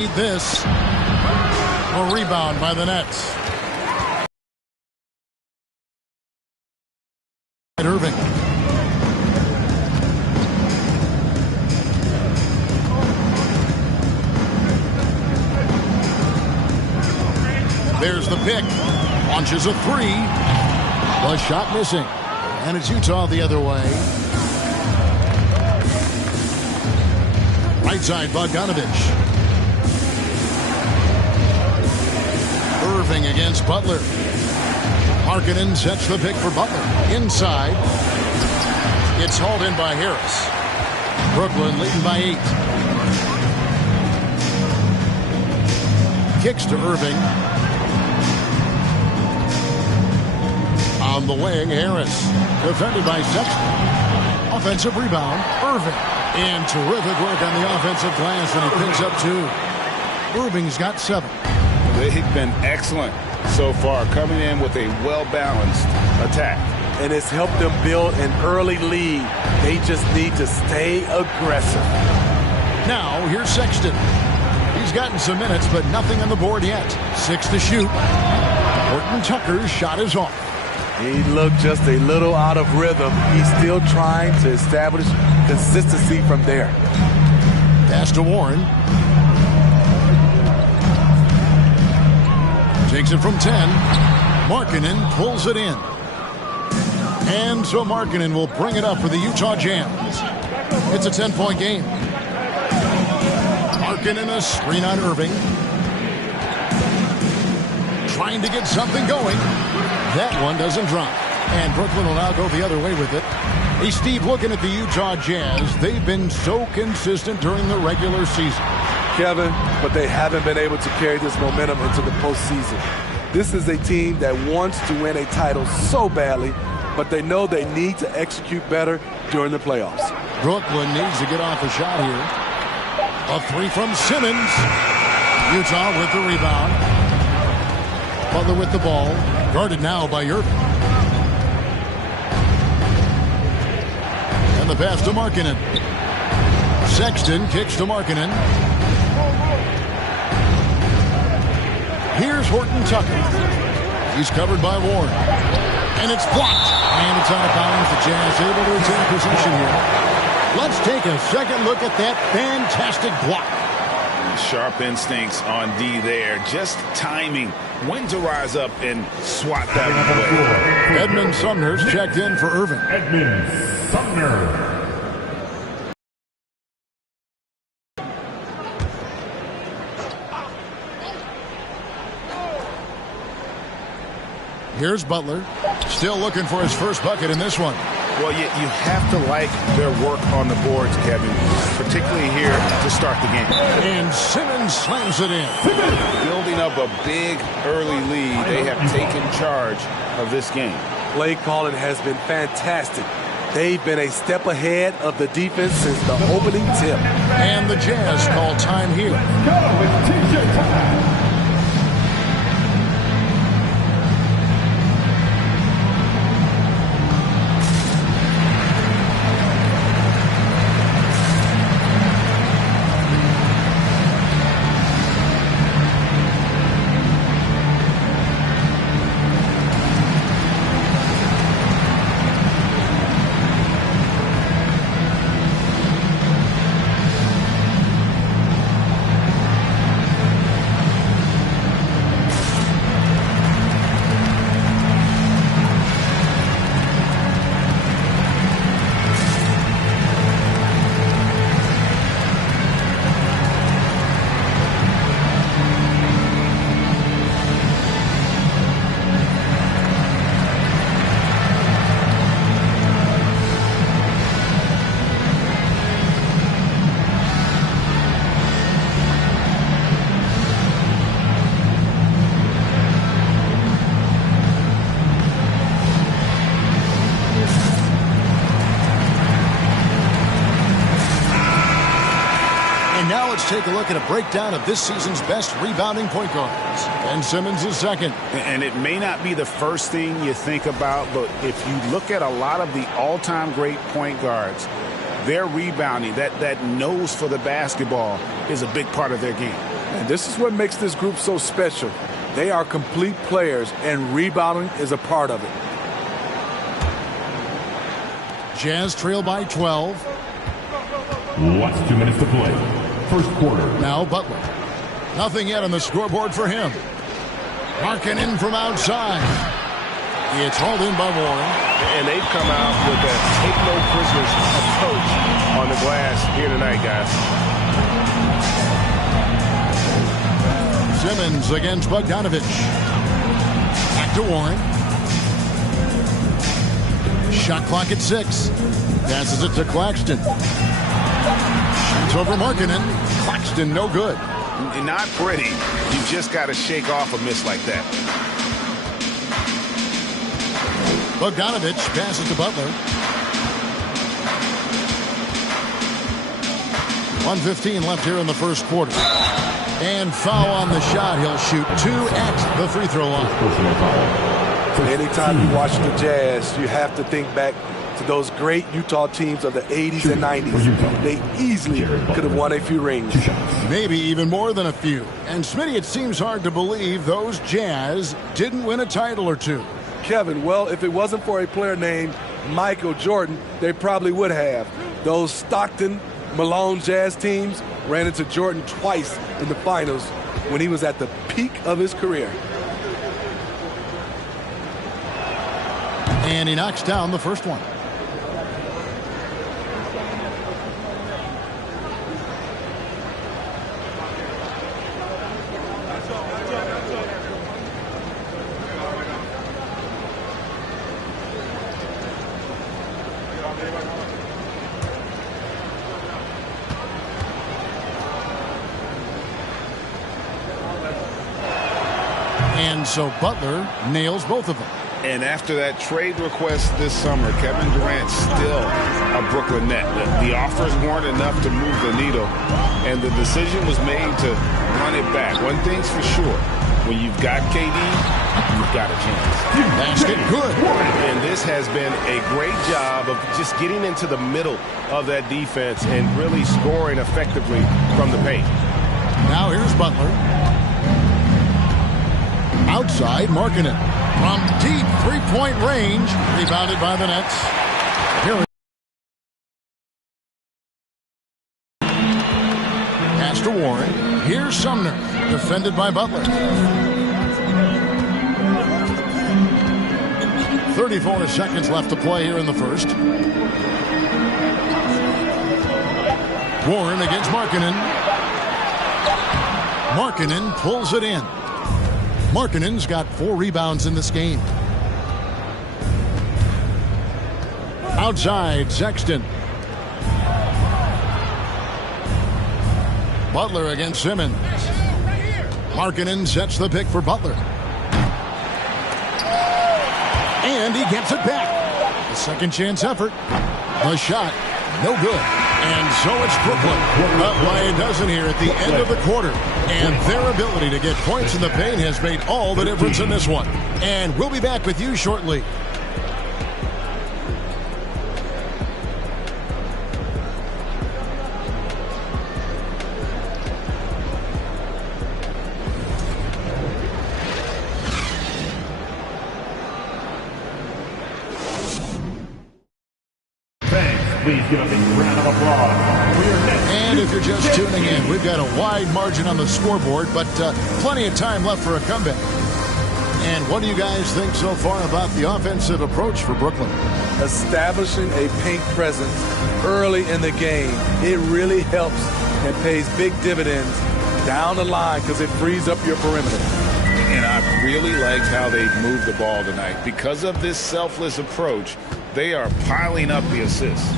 This a rebound by the Nets. Irving. There's the pick. Launches a three. The shot missing. And it's Utah the other way. Right side, Bogdanovich. Irving against Butler. Markkanen sets the pick for Butler. Inside. It's hauled in by Harris. Brooklyn leading by 8. Kicks to Irving. On the wing, Harris. Defended by Sexton. Offensive rebound, Irving. And terrific work on the offensive glass, and he picks up 2. Irving's got 7. They've been excellent so far, coming in with a well-balanced attack. And it's helped them build an early lead. They just need to stay aggressive. Now, here's Sexton. He's gotten some minutes, but nothing on the board yet. 6 to shoot. Horton Tucker's shot is off. He looked just a little out of rhythm. He's still trying to establish consistency from there. Pass to Warren. Takes it from 10. Markkanen pulls it in. And so Markkanen will bring it up for the Utah Jazz. It's a 10-point game. Markkanen a screen on Irving. Trying to get something going. That one doesn't drop. And Brooklyn will now go the other way with it. Hey, Steve, looking at the Utah Jazz, they've been so consistent during the regular season. Kevin, but they haven't been able to carry this momentum into the postseason. This is a team that wants to win a title so badly, but they know they need to execute better during the playoffs. Brooklyn needs to get off a shot here. A 3 from Simmons. Utah with the rebound. Butler with the ball. Guarded now by Irving. And the pass to Markkanen. Sexton kicks to Markkanen. Here's Horton Tucker. He's covered by Warren. And it's blocked. And it's out of bounds. The Jazz able to retain possession here. Let's take a second look at that fantastic block. Sharp instincts on D there. Just timing. When to rise up and swat that away. Edmund Sumner's checked in for Irving. Edmund Sumner. Here's Butler. Still looking for his first bucket in this one. Well, you have to like their work on the boards, Kevin, particularly here to start the game. And Simmons slams it in. Building up a big early lead, they have taken charge of this game. Play calling has been fantastic. They've been a step ahead of the defense since the opening tip. And the Jazz call time here. Now let's take a look at a breakdown of this season's best rebounding point guards. Ben Simmons is second. And it may not be the first thing you think about, but if you look at a lot of the all-time great point guards, their rebounding, that nose for the basketball is a big part of their game. And this is what makes this group so special. They are complete players, and rebounding is a part of it. Jazz trail by 12. Last 2 minutes to play. First quarter. Now Butler. Nothing yet on the scoreboard for him. Markkanen from outside. It's hauled in by Warren. And they've come out with a take-no-prisoners approach on the glass here tonight, guys. Simmons against Bogdanovich. Back to Warren. Shot clock at 6. Passes it to Claxton. Shoots over Markkanen. Claxton no good. Not pretty. You just got to shake off a miss like that. Bogdanovich passes to Butler. 1:15 left here in the first quarter. And foul on the shot. He'll shoot 2 at the free throw line. Anytime you watch the Jazz, you have to think back to those great Utah teams of the 80s and 90s. They easily could have won a few rings. Maybe even more than a few. And Smitty, it seems hard to believe those Jazz didn't win a title or two. Kevin, well, if it wasn't for a player named Michael Jordan, they probably would have. Those Stockton, Malone Jazz teams ran into Jordan twice in the finals when he was at the peak of his career. And he knocks down the first one. And so Butler nails both of them. And after that trade request this summer, Kevin Durant's still a Brooklyn Net. The offers weren't enough to move the needle, and the decision was made to run it back. One thing's for sure, when you've got KD, you've got a chance. Basket good. And this has been a great job of just getting into the middle of that defense and really scoring effectively from the paint. Now here's Butler. Outside, Markkanen. From deep three-point range. Rebounded by the Nets. Here pass to Warren. Here's Sumner. Defended by Butler. 34 seconds left to play here in the first. Warren against Markkanen. Markkanen pulls it in. Markkanen's got 4 rebounds in this game. Outside, Sexton. Butler against Simmons. Markkanen sets the pick for Butler. And he gets it back. A second chance effort. The shot, no good. And so it's Brooklyn. But why it doesn't here at the end of the quarter. And their ability to get points in the paint has made all the difference in this one. And we'll be back with you shortly. Please give us a round of applause for your next. And if you're just tuning in, we've got a wide margin on the scoreboard, but plenty of time left for a comeback. And what do you guys think so far about the offensive approach for Brooklyn? Establishing a paint presence early in the game, it really helps and pays big dividends down the line because it frees up your perimeter. And I really liked how they moved the ball tonight. Because of this selfless approach, they are piling up the assists.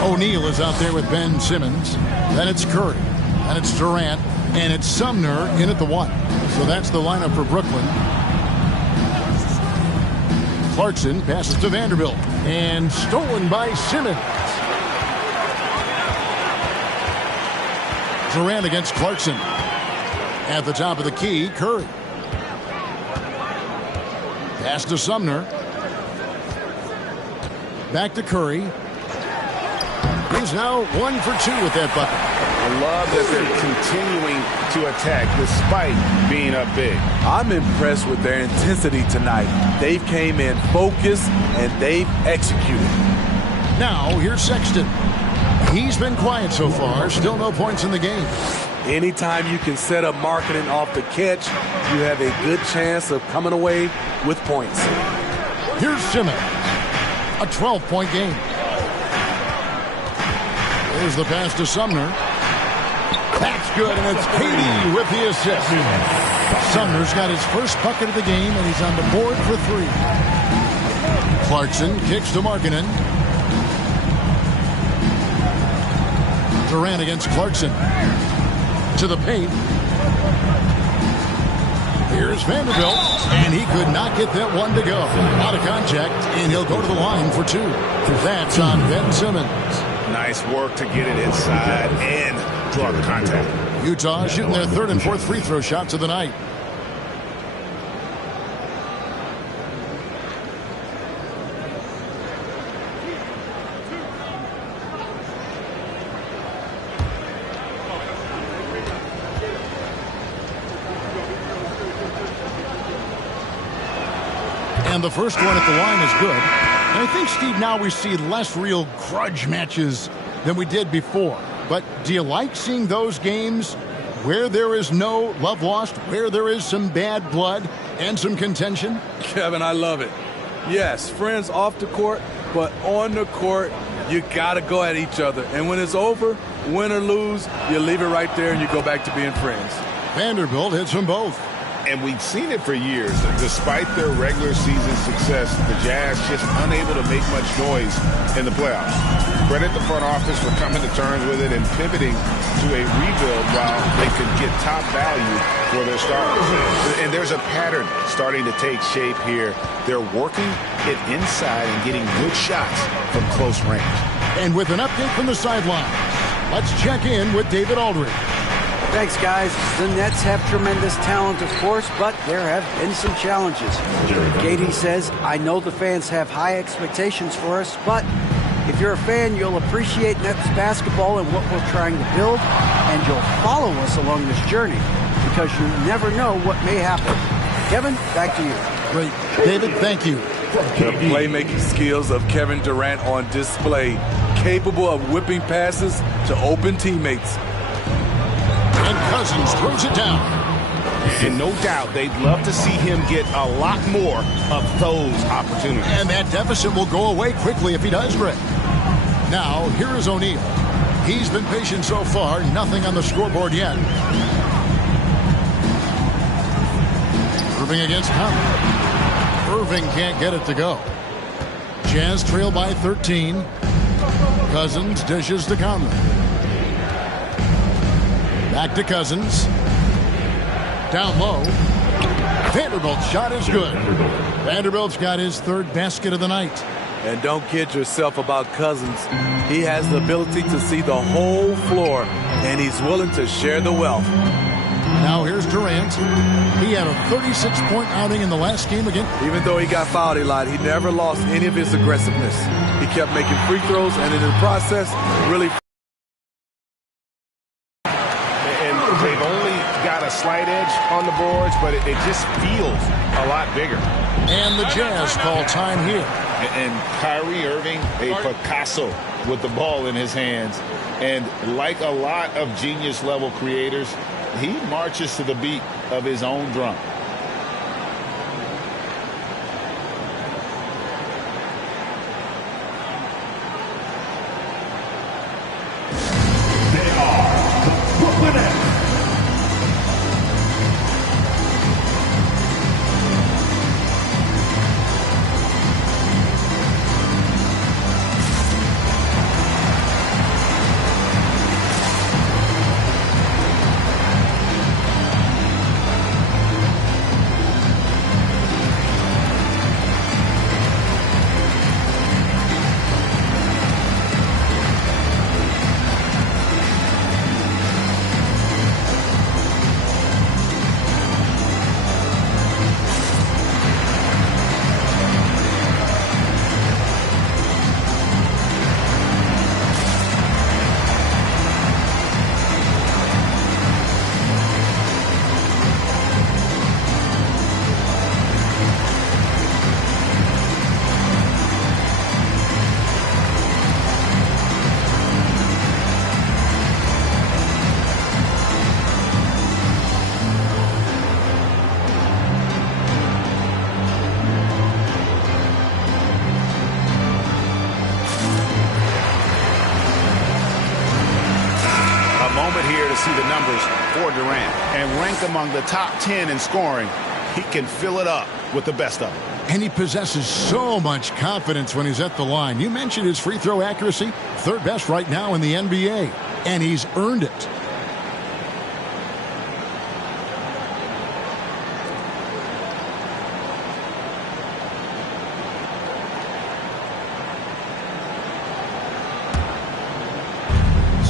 O'Neal is out there with Ben Simmons. Then it's Curry. Then it's Durant. And it's Sumner in at the 1. So that's the lineup for Brooklyn. Clarkson passes to Vanderbilt. And stolen by Simmons. Durant against Clarkson. At the top of the key, Curry. Pass to Sumner. Back to Curry. He's now 1 for 2 with that bucket. I love that they're continuing to attack despite being up big. I'm impressed with their intensity tonight. They've came in focused and they've executed. Now, here's Sexton. He's been quiet so far. Still no points in the game. Anytime you can set up marketing off the catch, you have a good chance of coming away with points. Here's Simmons. A 12-point game. Here's the pass to Sumner. That's good, and it's KD with the assist. Sumner's got his first bucket of the game, and he's on the board for 3. Clarkson kicks to Markkanen. Durant against Clarkson. To the paint. Here's Vanderbilt, and he could not get that one to go. Out of contact, and he'll go to the line for 2. That's on Ben Simmons. Nice work to get it inside and draw the contact. Utah shooting their 3rd and 4th free throw shots of the night. And the first one at the line is good. And I think, Steve, now we see less real grudge matches than we did before. But do you like seeing those games where there is no love lost, where there is some bad blood and some contention? Kevin, I love it. Yes, friends off the court, but on the court, you got to go at each other. And when it's over, win or lose, you leave it right there and you go back to being friends. Vanderbilt hits them both. And we've seen it for years. Despite their regular season success, the Jazz just unable to make much noise in the playoffs. Credit the front office for coming to terms with it and pivoting to a rebuild while they could get top value for their starters. And there's a pattern starting to take shape here. They're working it inside and getting good shots from close range. And with an update from the sideline, let's check in with David Aldridge. Thanks, guys. The Nets have tremendous talent, of course, but there have been some challenges. KD says, I know the fans have high expectations for us, but if you're a fan, you'll appreciate Nets basketball and what we're trying to build, and you'll follow us along this journey because you never know what may happen. Kevin, back to you. Great. David, thank you. The playmaking skills of Kevin Durant on display, capable of whipping passes to open teammates. And Cousins throws it down. And no doubt they'd love to see him get a lot more of those opportunities. And that deficit will go away quickly if he does, Greg. Now, here is O'Neal. He's been patient so far. Nothing on the scoreboard yet. Irving against Conley. Irving can't get it to go. Jazz trail by 13. Cousins dishes to Conley. Back to Cousins. Down low. Vanderbilt's shot is good. Vanderbilt's got his 3rd basket of the night. And don't kid yourself about Cousins. He has the ability to see the whole floor, and he's willing to share the wealth. Now here's Durant. He had a 36-point outing in the last game again. Even though he got fouled a lot, he never lost any of his aggressiveness. He kept making free throws, and in the process, really... They've only got a slight edge on the boards, but it just feels a lot bigger. And the Jazz call time here. And Kyrie Irving, a Picasso with the ball in his hands. And like a lot of genius-level creators, he marches to the beat of his own drum. They are the Brooklyn Nets. for Durant and rank among the top 10 in scoring. He can fill it up with the best of them. And he possesses so much confidence when he's at the line. You mentioned his free throw accuracy, third best right now in the NBA, and he's earned it.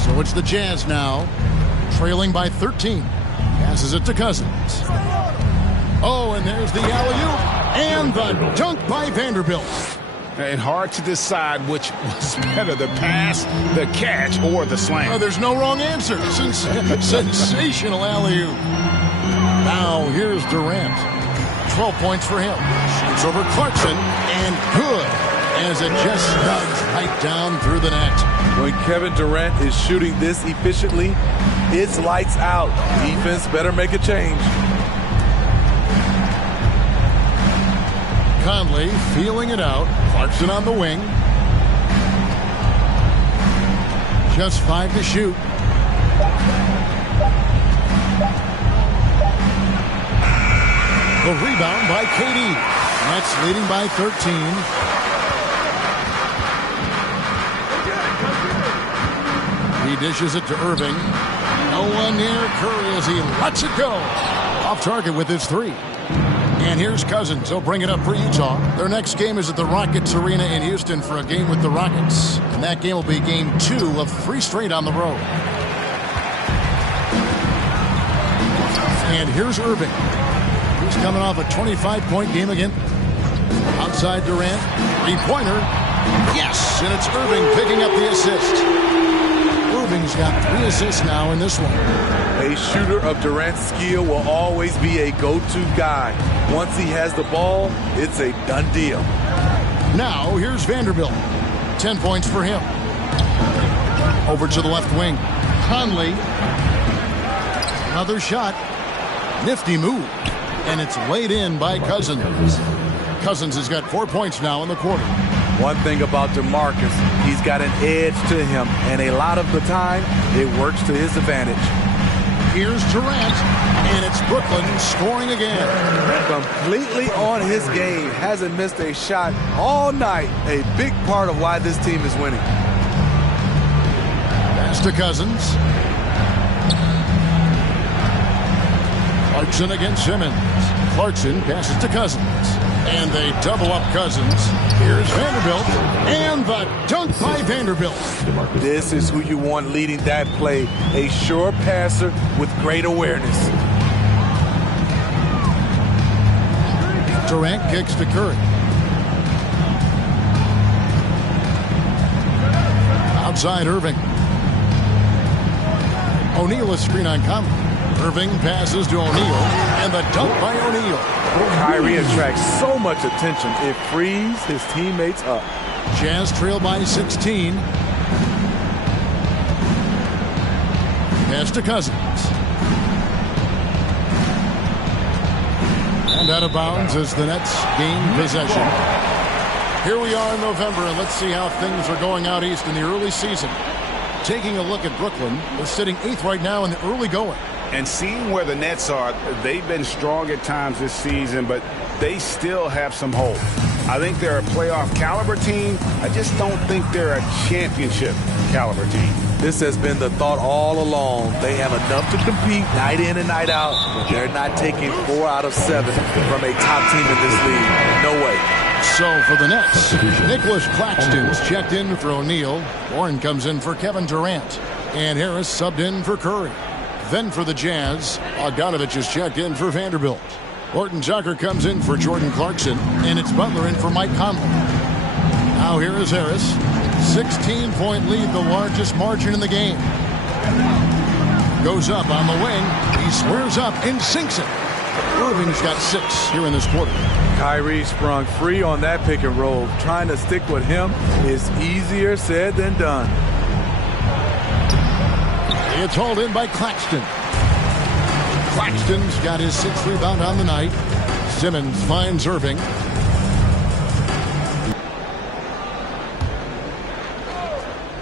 So it's the Jazz now, trailing by 13. Passes it to Cousins. Oh, and there's the alley-oop and the dunk by Vanderbilt. And hard to decide which was better, the pass, the catch, or the slam. Oh, there's no wrong answer. Sensational alley-oop. Now here's Durant. 12 points for him. Shoots over Clarkson, and good, as it just snugs right down through the net. When Kevin Durant is shooting this efficiently, it's lights out. Defense better make a change. Conley feeling it out. Clarkson on the wing. Just 5 to shoot. The rebound by KD. Nets leading by 13. He dishes it to Irving. No one near Curry as he lets it go. Off target with his 3. And here's Cousins. He'll bring it up for Utah. Their next game is at the Rockets Arena in Houston for a game with the Rockets. And that game will be game 2 of 3 straight on the road. And here's Irving. He's coming off a 25-point game again. Outside Durant. 3-pointer. Yes! And it's Irving picking up the assist. Irving's got 3 assists now in this one. A shooter of Durant's skill will always be a go-to guy. Once he has the ball, it's a done deal. Now, here's Vanderbilt. 10 points for him. Over to the left wing. Conley. Another shot. Nifty move. And it's laid in by Cousins. Cousins has got 4 points now in the quarter. One thing about DeMarcus, he's got an edge to him, and a lot of the time, it works to his advantage. Here's Durant, and it's Brooklyn scoring again. Completely on his game, hasn't missed a shot all night. A big part of why this team is winning. Pass to Cousins. Clarkson against Simmons. Clarkson passes to Cousins. And they double up Cousins. Here's Vanderbilt. And the dunk by Vanderbilt. This is who you want leading that play. A sure passer with great awareness. Durant kicks to Curry. Outside Irving. O'Neal is screen on Conley. Irving passes to O'Neal. And the dunk by O'Neal. Kyrie attracts so much attention, it frees his teammates up. Jazz trail by 16. Pass to Cousins. And out of bounds as the Nets gain possession. Here we are in November, and let's see how things are going out east in the early season. Taking a look at Brooklyn, they're sitting 8th right now in the early going. And seeing where the Nets are, they've been strong at times this season, but they still have some hope. I think they're a playoff caliber team. I just don't think they're a championship caliber team. This has been the thought all along. They have enough to compete night in and night out, but they're not taking 4 out of 7 from a top team in this league. No way. So for the Nets, Nicholas Claxton's checked in for O'Neal. Warren comes in for Kevin Durant. And Harris subbed in for Curry. Then for the Jazz, Bogdanovich is checked in for Vanderbilt. Horton Tucker comes in for Jordan Clarkson, and it's Butler in for Mike Conley. Now here is Harris. 16-point lead, the largest margin in the game. Goes up on the wing. He squares up and sinks it. Irving's got 6 here in this quarter. Kyrie sprung free on that pick and roll. Trying to stick with him is easier said than done. It's hauled in by Claxton. Claxton's got his 6th rebound on the night. Simmons finds Irving.